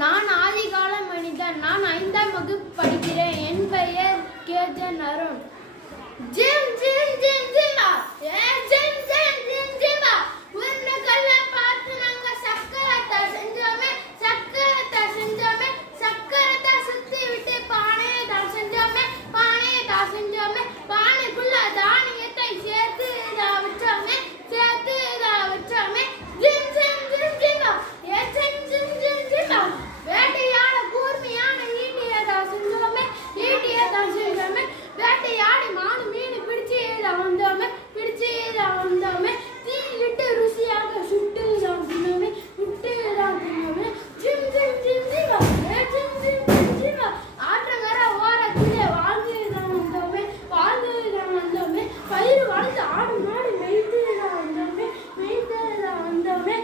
நான் ஆதிகால மனிதன். நான் 5ஆம் வகுப்பு படிக்கிறேன். என் பெயர் Gajan Arun. Gym gym gym gym